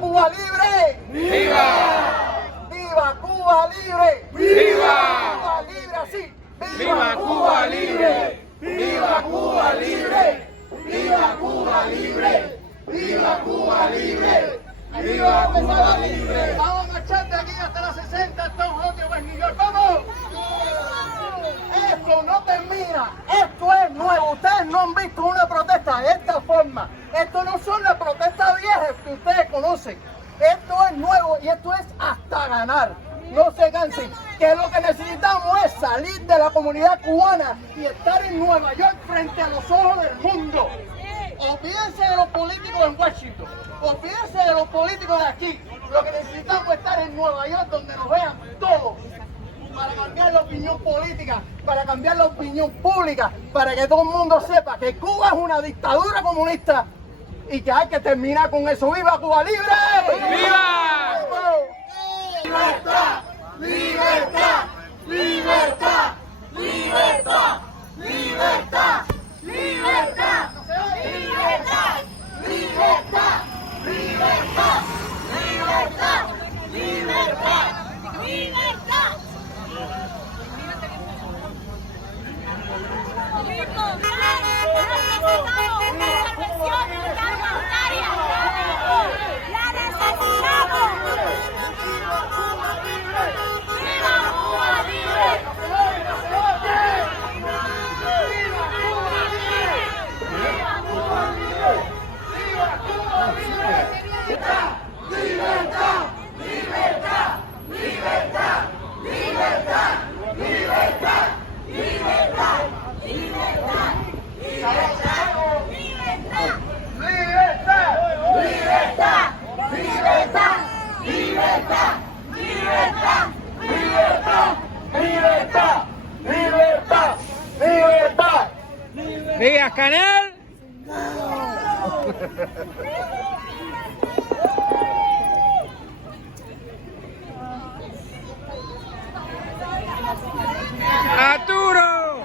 Cuba libre! ¡Viva! ¡Viva Cuba libre! ¡Viva! ¡Cuba libre así! ¡Viva Cuba libre! ¡Viva Cuba libre! ¡Viva Cuba libre! ¡Viva Cuba libre! ¡Viva Cuba libre! Vamos a marchar de aquí hasta las 60, Estados Unidos, New York. ¡Vamos! Esto no termina, esto es nuevo. Ustedes no han visto una protesta de esta forma. Esto no son las protestas viejas que ustedes conocen. Esto es nuevo y esto es hasta ganar. No se cansen, que lo que necesitamos es salir de la comunidad cubana y estar en Nueva York frente a los ojos del mundo. Olvídense de los políticos en Washington, olvídense de los políticos de aquí. Lo que necesitamos es estar en Nueva York donde nos vean todos, para cambiar la opinión política, para cambiar la opinión pública, para que todo el mundo sepa que Cuba es una dictadura comunista y que hay que terminar con eso. ¡Viva Cuba libre! ¡Viva! ¡Libertad! ¡Libertad! ¡Libertad! ¡Libertad! ¡Libertad! ¡Libertad! ¡Libertad! ¡Libertad! ¡Libertad! ¡Libertad! ¡Libertad! ¡Libertad! ¡Viva Canal! ¡Arturo!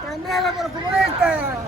¡Candela por los comunistas!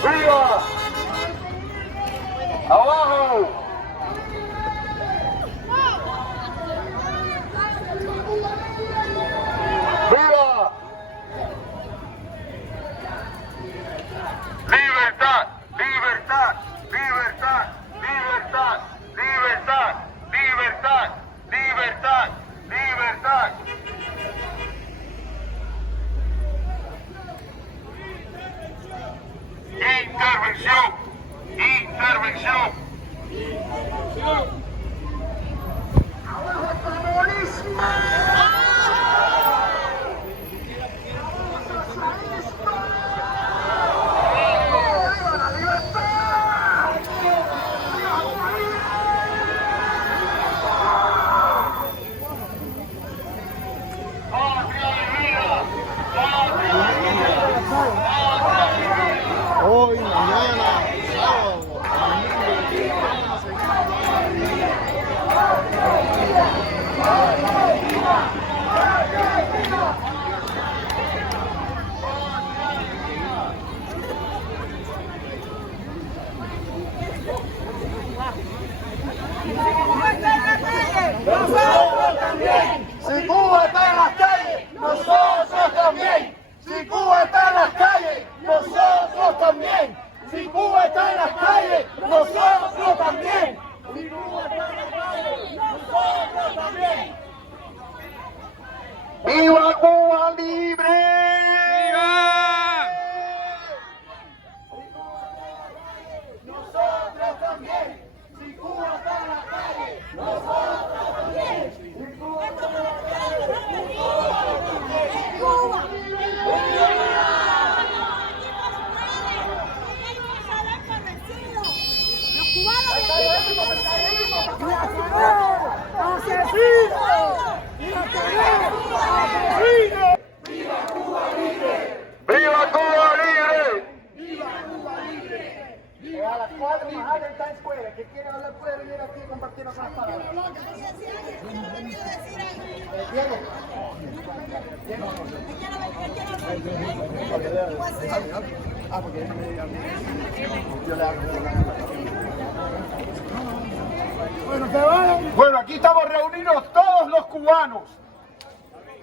¡Viva! ¡Abajo! ¡Viva! ¡Libertad! ¡Libertad! ¡Libertad! ¡Libertad! ¡Libertad! ¡Libertad! ¡Libertad! ¡Libertad! ¡Intervención! ¡Intervención! ¡Abajo el comunismo! Hoy, mañana, sábado, ¡Nosotros también! Si Cuba está en las calles, nosotros también. Si Cuba está en las calles, nosotros también. Si Cuba está en las calles, nosotros también. Si Cuba está en las calles, nosotros ¡Viva Cuba libre! ¡Viva! Nosotros también. Si Cuba está en la calle, nosotros también. Si Cuba está en la calle, Cuba. Los cubanos ¡Viva Cuba libre! ¡Viva Cuba libre! A las 4 más allá está escuela. Que quiere hablar puede venir aquí y compartirnos las palabras. Bueno, aquí estamos reunidos todos los cubanos,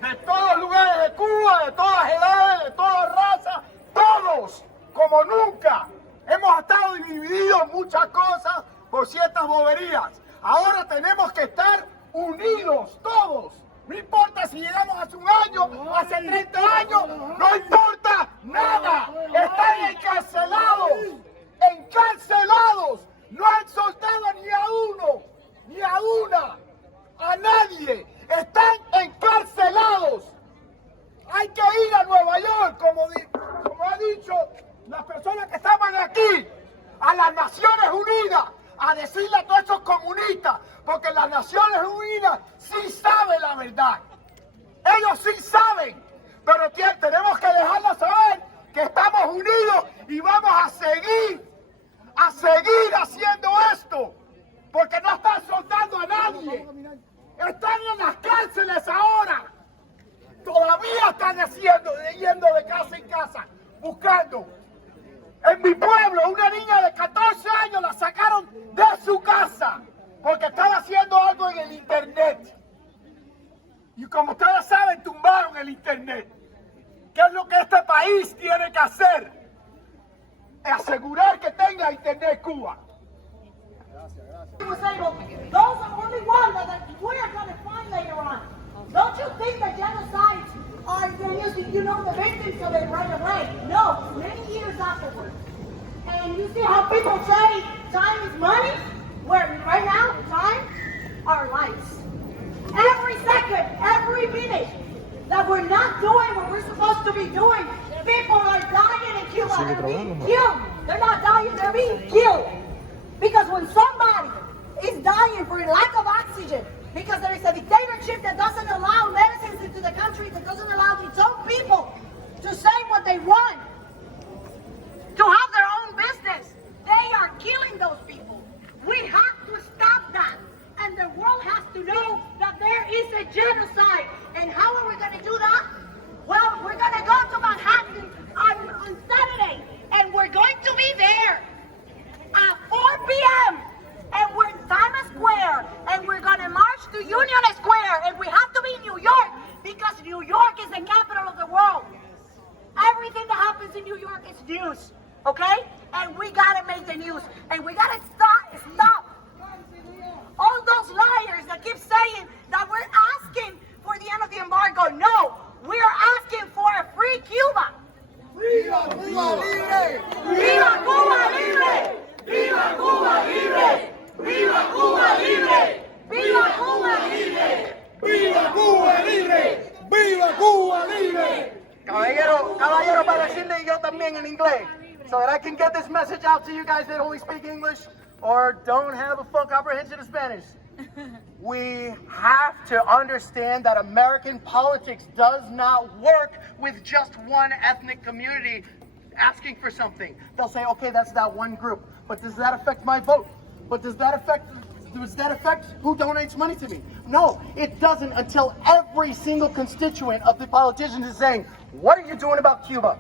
de todos lugares de Cuba, de todas edades, de todas razas, todos, como nunca. Hemos estado divididos en muchas cosas por ciertas boberías. Ahora tenemos que estar unidos todos. No importa si llegamos hace un año, hace 30 años, no importa nada. Están encarcelados, encarcelados. No han soltado ni a uno, ni a una, a nadie. Están encarcelados. Hay que ir a Nueva York, como ha dicho las personas que estaban aquí, a las Naciones Unidas, a decirle a todos esos comunistas, porque las Naciones Unidas sí saben la verdad. Ellos sí saben, pero tenemos que dejarlos saber que estamos unidos y vamos a seguir haciendo esto, porque no están soltando a nadie. Están en las cárceles ahora. Todavía están yendo de casa en casa, buscando. En mi pueblo, una niña de 14 años la sacaron de su casa porque estaba haciendo algo en el internet. Y como ustedes saben, tumbaron el internet. ¿Qué es lo que este país tiene que hacer? Asegurar que tenga internet Cuba. Those are only one that we are going to find later on. Don't you think that genocides are you know the victims of it right away? No, many years afterwards. And you see how people say time is money? Where right now, time are lives. Every second, every minute that we're not doing what we're supposed to be doing, people are dying in Cuba. They're being killed. They're not dying, they're being killed. Because when somebody is dying for lack of oxygen, because there is a dictatorship that doesn't allow medicines into the country, that doesn't allow its own people to say what they want, to have their own business, they are killing those people. We have to stop that. And the world has to know that there is a genocide. And how are we going to do that? Well, we're going to go to Manhattan on Saturday, and we're going to be there at 4 p.m. and we're in Times Square, and we're going to march to Union Square, and we have to be in New York because New York is the capital of the world. Everything that happens in New York is news, okay? And we got to make the news, and we got to stop all those liars that keep saying that we're asking for the end of the embargo. No, we are asking for a free Cuba. ¡Viva Cuba libre! ¡Viva Cuba libre! ¡Viva Cuba libre! ¡Viva Cuba libre! ¡Viva Cuba libre! ¡Viva Cuba libre! ¡Viva Cuba libre! Caballero, para decirle yo también en inglés, so that I can get this message out to you guys that only speak English or don't have a full comprehension of Spanish. We have to understand that American politics does not work with just one ethnic community asking for something. They'll say, okay, that's that one group, but does that affect my vote? But does that affect who donates money to me? No, it doesn't until every single constituent of the politicians is saying, what are you doing about Cuba?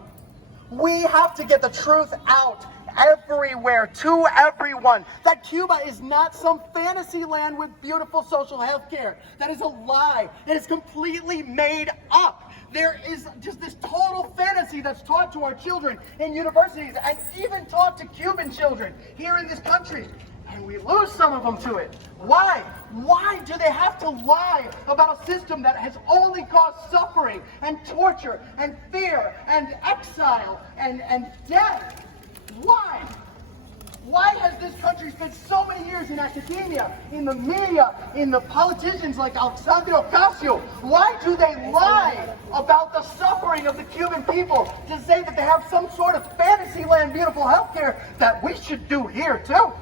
We have to get the truth out everywhere, to everyone, that Cuba is not some fantasy land with beautiful social health care. That is a lie. It is completely made up. There is just this total fantasy that's taught to our children in universities and even taught to Cuban children here in this country. And we lose some of them to it. Why? Why do they have to lie about a system that has only caused suffering and torture and fear and exile and death? Why? Why has this country spent so many years in academia, in the media, in the politicians like Alexandria Ocasio? Why do they lie about the suffering of the Cuban people to say that they have some sort of fantasy land beautiful healthcare that we should do here too?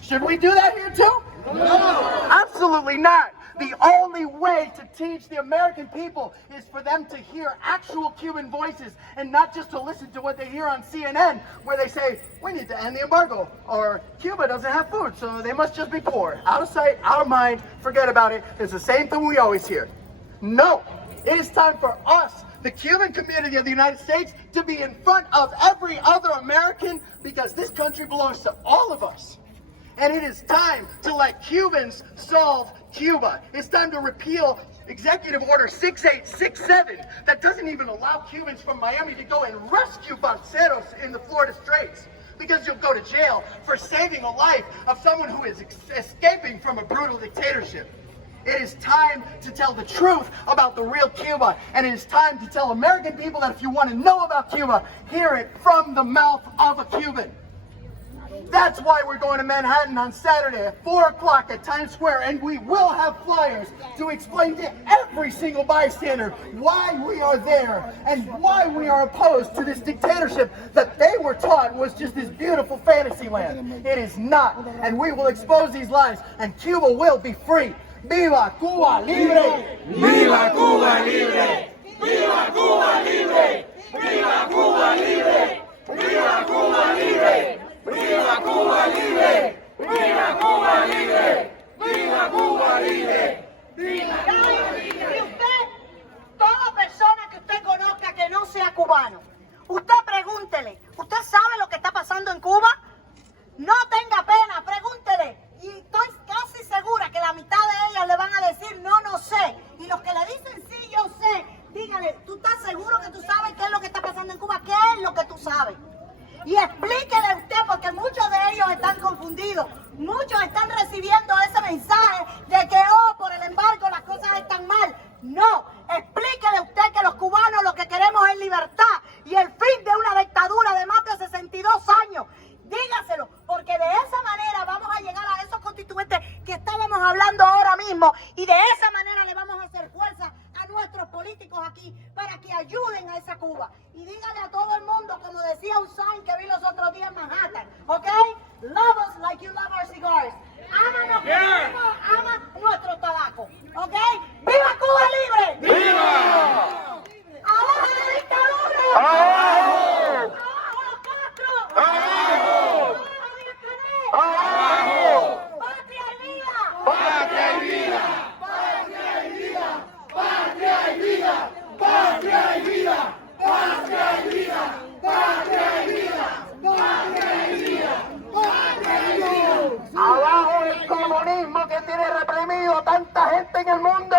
Should we do that here too? No! Absolutely not! The only way to teach the American people is for them to hear actual Cuban voices and not just to listen to what they hear on CNN where they say, we need to end the embargo, or Cuba doesn't have food, so they must just be poor. Out of sight, out of mind, forget about it. It's the same thing we always hear. No! It is time for us, the Cuban community of the United States, to be in front of every other American because this country belongs to all of us. And it is time to let Cubans solve Cuba. It's time to repeal Executive Order 6867 that doesn't even allow Cubans from Miami to go and rescue banceros in the Florida Straits, because you'll go to jail for saving a life of someone who is escaping from a brutal dictatorship. It is time to tell the truth about the real Cuba, and it is time to tell American people that if you want to know about Cuba, hear it from the mouth of a Cuban. That's why we're going to Manhattan on Saturday at 4 o'clock at Times Square, and we will have flyers to explain to every single bystander why we are there and why we are opposed to this dictatorship that they were taught was just this beautiful fantasy land. It is not, and we will expose these lies, and Cuba will be free. Viva Cuba Libre! ¡Viva Cuba Libre! ¡Viva Cuba Libre! ¡Viva Cuba Libre! ¡Viva Cuba Libre! ¡Viva Cuba Libre! ¡Viva Cuba Libre! ¡Viva Cuba Libre! Y usted, toda persona que usted conozca que no sea cubano, usted pregúntele, ¿usted sabe lo que está pasando en Cuba? No tenga pena, pregúntele. Y estoy casi segura que la mitad de ellas le van a decir, no sé. Y los que le dicen, sí, yo sé, dígale, ¿tú estás seguro que tú sabes qué es lo que está pasando en Cuba? ¿Qué es lo que tú sabes? Y explíquele a usted, porque muchos de ellos están confundidos. Muchos están recibiendo ese mensaje de que, por el embargo las cosas están mal. No, explíquele a usted que los cubanos lo que queremos es libertad y el fin de una dictadura de más de 62 años. Dígaselo, porque de esa manera vamos a llegar a esos constituyentes que estábamos hablando ahora mismo, y de esa manera le vamos a hacer fuerza a nuestros políticos aquí para que ayuden a esa Cuba. Y dígale a todo el mundo, como decía un sign que vi los otros días en Manhattan, ¿ok? Love us like you love our cigars. Ámanos como ama nuestro tabaco, ¿ok? ¡Viva Cuba Libre! ¡Viva! ¡Abajo la dictadura! ¡Abajo los Castro! ¡Abajo! ¡Abajo! ¡Patria y vida! ¡Patria y vida! ¡Patria y vida! ¡Patria y vida! ¡Patria y vida! ¡Patria y vida! ¡Patria y vida! ¡Patria y vida! ¡Patria y vida! ¡Abajo el comunismo que tiene reprimido a tanta gente en el mundo!